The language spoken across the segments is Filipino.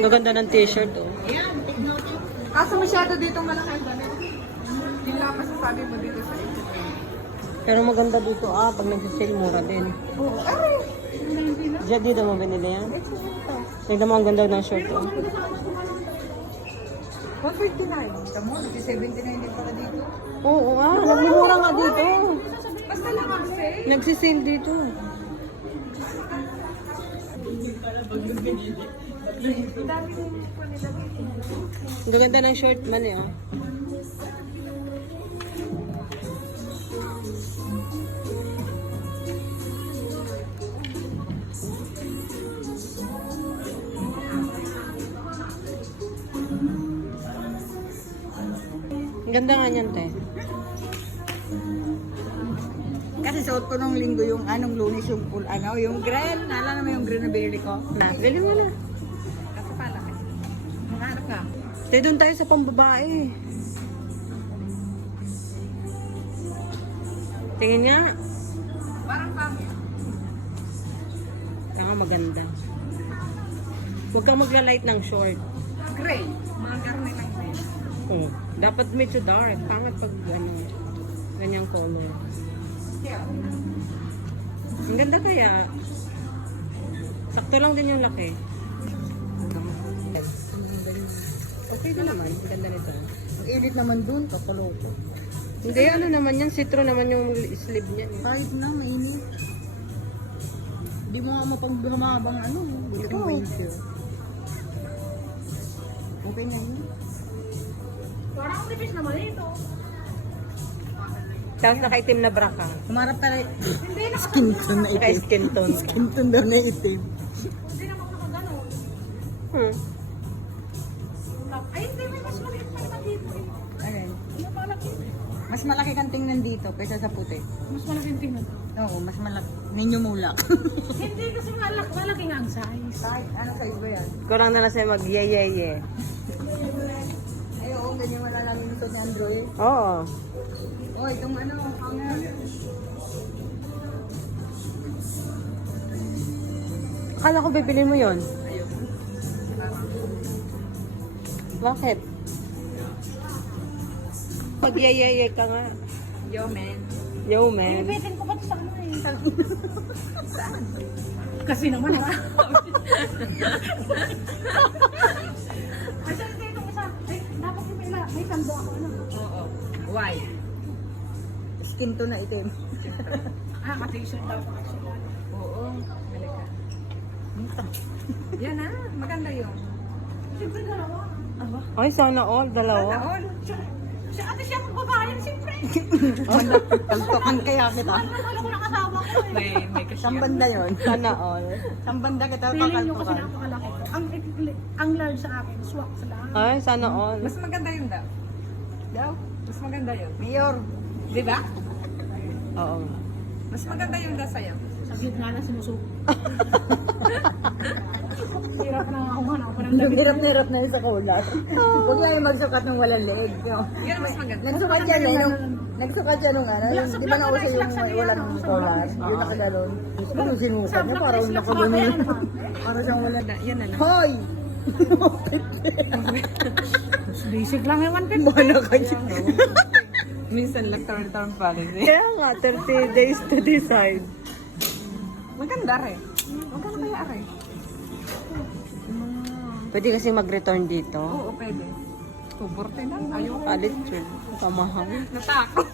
Maganda ng t-shirt, oh. Kaso masyado dito malaki ang damit. Hindi lang masasabi mo dito sa ito. Pero maganda dito, pag nag-sale, mura din. Oo, aray! Diyan dito mo binili yan? Tignan mo ang ganda ng shirt, oh. 159. Tamo, nag-79 din pala dito. Oo, nagmumura nga dito. Basta lang ang sale. Nagsisale dito. Ang ganda ng short man eh, ah. Ang ganda nga niyan, te. Kasi suot ko nung linggo yung anong lunes yung yung green. Naalala mo yung green na binili ko? Bili mo na. Kasi pala. Mahanap ka. Te, doon tayo sa pambabae. Tingin nga. Parang pangit. Kaya maganda. Huwag kang magla-light ng short. Gray. Mga garne ng gray. Oh, dapat medyo dark. Pangat pag ganyang color. Yeah. Ang ganda kaya. Sakto lang din yung laki. Okay na naman. Ang ganda nito. Ang edit naman dun, kakaloko. Hindi, ano naman yan. Citro naman yung sleeve niya. Kahit na, mainit. Hindi mo nga mapaghamabang buti Ito. mo mainit yun. Okay na yun. Parang nipis naman ito. Tapos nakaitim na bra ka. Sumarap tayo. Hindi na Skin tone na itim. Naka-skin tone. Skin tone daw na itim. Hindi naman nakaganon. Ay, hindi. May mas maliit pa naman dito eh. Okay. Ano pa laki? Mas malaki kang tingnan dito kaysa sa puti. Mas malaking tingnan. Oo, mas malaki. Ninyo mulak. Hindi kasi malaki nga ang size. Kahit ano size ba yan? Kurang na lang sa'yo mag-ye-ye-ye. Ay, oo, ganyan wala lang yung ni Android. Oo. Oh, itong hanger. Akala ko bibili mo yon. Bakit? Mag-ye-ye-ye ka nga. Yo, man. Yo, man. Ibitin ko pa ito sa ano eh. Kasi naman Ay, hindi itong isa. Ay, dapat yung may sando ako. Oo. Why? Skin tone na itim. Ka-t-shirt daw. Oo. Halika. Yan maganda yun. Siyempre dalawa. Ay, sana all. Dalawa. All. Siya ate siya kung babae, siyempre. Tagtokan kaya kita. Ano ko ng asawa ko eh. May Saan banda yun? Sana all. Saan banda kita Feeling nyo kasi takaltokan? napakalaki. Ang large sa akin, swak sa lahat. Ay, sana all. Mas maganda yun daw. Daw? Mas maganda yun. Mayor. Di ba? Oo. Mas maganda yung daw sa'yo. Sa gitna na sinusuko. Hirap na nga ako ng damit. Hirap na hirap na yun sa kulat. Huwag lang yung magsukat ng walang leeg. Yan mas maganda. Nagsukat yan eh. Nagsukat yan nung di ba nauso yung walang collar? Yung nakaganon. Ano sinukat niya? Parang nakaganon. Parang siyang walang. Yan na lang. Hoy! Basic lang yung 150. Mana ka dyan. Minsan lang term policy. Kaya nga, 30 days to decide. Maganda rin. Maganda kaya rin. Pwede kasi mag-return dito. Oo, pwede. Suborte na. Ayaw. Palit yun. Pamahal. Natakot.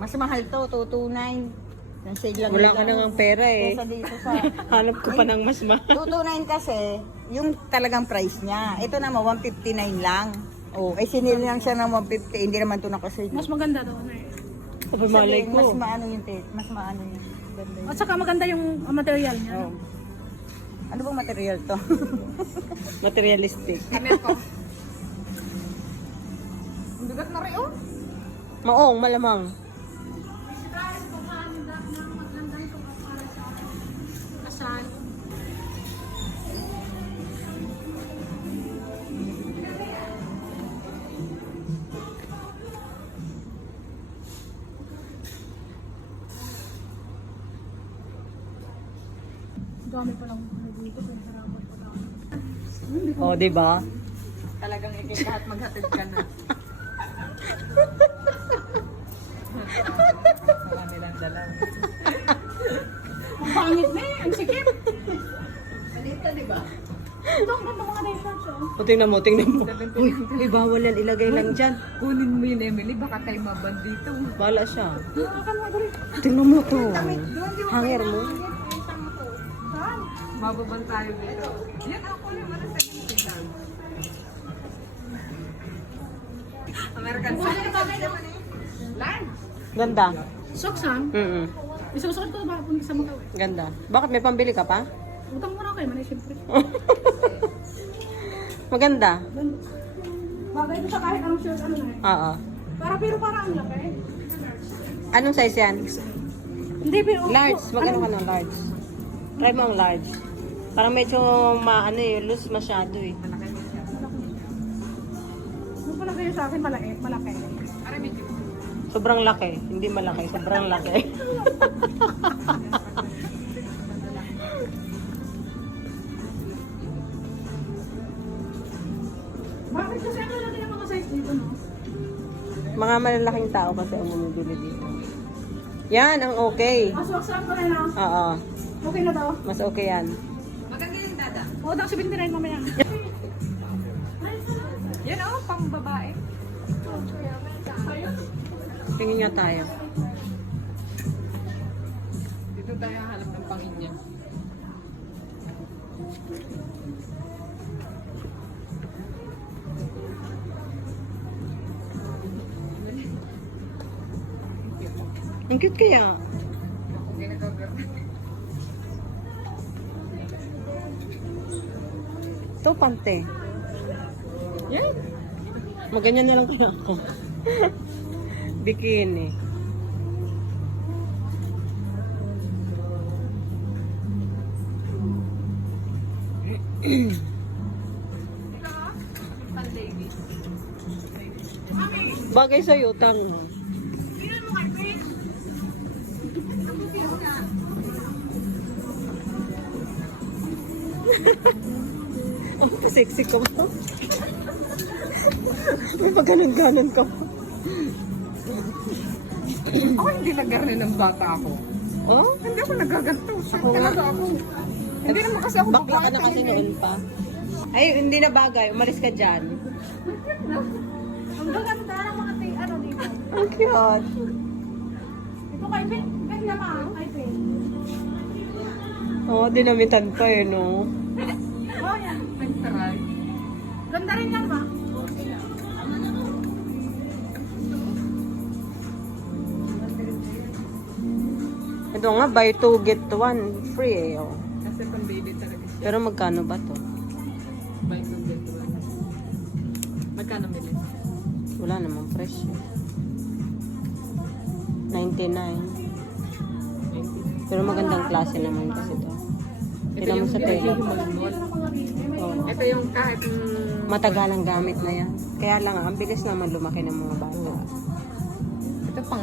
Mas mahal to, 229. Yung sale lang Wala nila. ka nang pera eh. Kesa dito sa... Hanap ko pa ng mas mahal. 229 kasi, yung talagang price niya. Ito naman, 159 lang. Oh, ay sinili lang siya ng 150. Hindi naman ito nakasale. Mas maganda doon eh. Sabi malay Mas ko. maano yung mas maano yung ganda yun. At saka maganda yung material niya. Oh. Ano bang material to? Materialistic. ko. Ang bigat na rin, oh. Maong, malamang. Kasal. Ang dami pa lang dito, pinahirapan ko lang. O, di ba? Talagang ikikahat maghatid ka na. Marami lang dalaw. Ang pangit na eh, ang sikip. Malita, di ba? Ito ang ganda mga diapers, oh. O, tingnan mo, tingnan mo. Uy, bawal yan. Ilagay lang dyan. Kunin mo yun, Emily. Baka tayo maban dito. Bala siya. Nakakal mo dali. Tingnan mo to. Hanger mo. Saan? Mababan tayo dito. Yan ako yung ano sa lang. American Ganda. Socks, ha? Mm-mm. Isang suot ko na ba kung sa mga kawin? Ganda. Bakit may pambili ka pa? Utang mo na kayo, manay siyempre. Maganda. Bagay ko siya kahit anong shirt, ano na eh. Oo. Pero parang ang laki. Anong size yan? Hindi, pero... Large. Magkano ka ng large? Try mo ang large. Parang medyo maano eh, loose masyado eh. Ano pala kayo sa akin, malaki. Sobrang laki. Hindi malaki. Sobrang laki. Bakit kasi ano natin yung mga size dito, no? Mga malalaking tao kasi ang bumibili dito. Yan, ang okay. Aswak lang pa rin, ha? Oo. Okay na daw. Mas okay yan. Maganda yung dada. Oo, daw 79 mamaya. Yan oh, pang babae. Tingin nga tayo. Dito tayo hanap ng pang-India. Ang cute kaya. Ito, pante. Yan. Maganyan na lang kaya ako. Bikini. Bagay sa'yo, utang. Ang sexy ko mo. May paganon-ganon ka mo. Ako hindi nag-garne ng bata ako. Oh? Hindi ako nagaganto. Ako nga. Talaga ako. Hindi naman kasi ako Bakla ka na kasi noon pa. Ay, hindi na bagay. Umalis ka dyan. Ang gaganda ng mga ano dito. Ang cute. Ito kay Ben. Ben naman, kay Ben. Oh, dinamitan pa eh, no? Oh, yan. Nag-try. Ganda rin yan, ba? Ito nga, buy 2 get 1 free eh. Oh. Kasi pang-baby talaga. Pero magkano ba to? Buy two get one. Magkano mili? Wala namang presyo. 99. Pero magandang klase naman kasi to. Tignan mo sa tela. Oh. Ito yung kahit Matagalang gamit na yan. Kaya lang, ang bilis naman lumaki ng mga bata. ito pang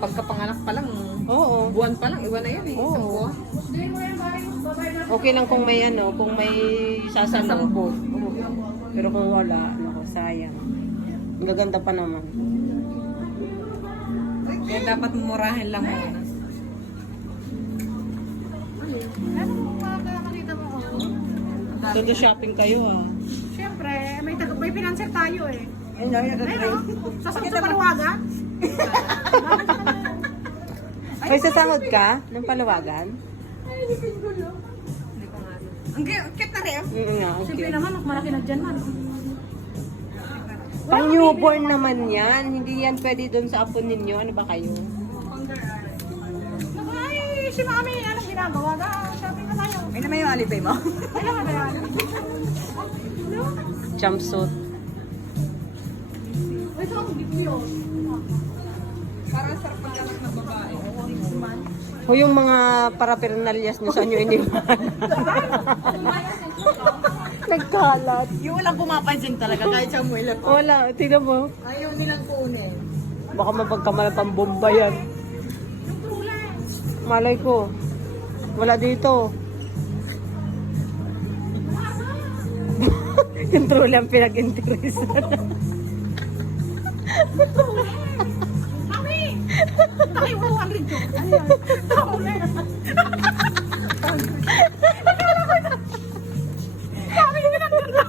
pagkapanganak pa lang. Oo. Buwan pa lang, iwan na yan eh. Oo. Isang buwan. Okay lang kung may ano, kung may sasalubot. Pero kung wala, naku, sayang. Ang gaganda pa naman. Kaya dapat murahin lang muna. Ano mo makakakita mo ako? Todo shopping kayo ah. Siyempre, may financer tayo eh. Ayun lang, Ayun, sasagot sa palawagan. May sasahod ka ng palawagan? Ang cute na rin. Nga, Siyempre okay. naman, malaki na dyan man. Pang newborn naman yan. Hindi yan pwede doon sa apo ninyo. Ano ba kayo? Ay, si mami, anong ginagawa? Shopping na tayo. May naman yung alipay mo. Ayun na yan. Jumpsuit. Uy, ito ako gift yun. Parang sarap pagkanak ng babae. O yung mga paraphernalyas nyo sa inyo iniwan. Nagkalat. Yung walang pumapansin talaga kahit sa muela pa. Wala, tignan mo. Ayaw nilang kunin. Baka mapagkamalan pang bomba yan. Yung tulas. Malay ko. Wala dito. Yung trolley ang pinag-interest. Mami! Tayo, 200 yun. Ayan. Tauli. Mami, pinagdala.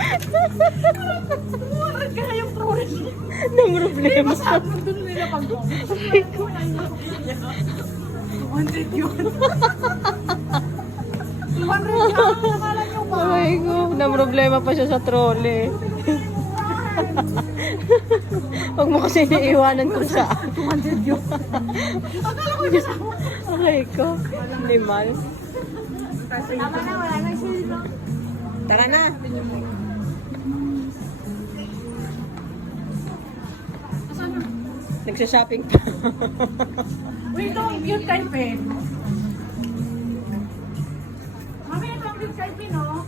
200 kaya yung trolley. Nang problema. Masarap doon nila pag 200 yun. 200 yan. Nakala nyo ba? Ay ko, nang problema pa siya sa trolley. Huwag mo kasi iiwanan kung saan. 200 yun. Akala ko yung sa Ay ko, limal. Tama na, wala na sila. Tara na. Asan na? Nagsha-shopping pa. Wait, ito ang cute kay Pen. Mami, ito ang cute kay Pen, oh.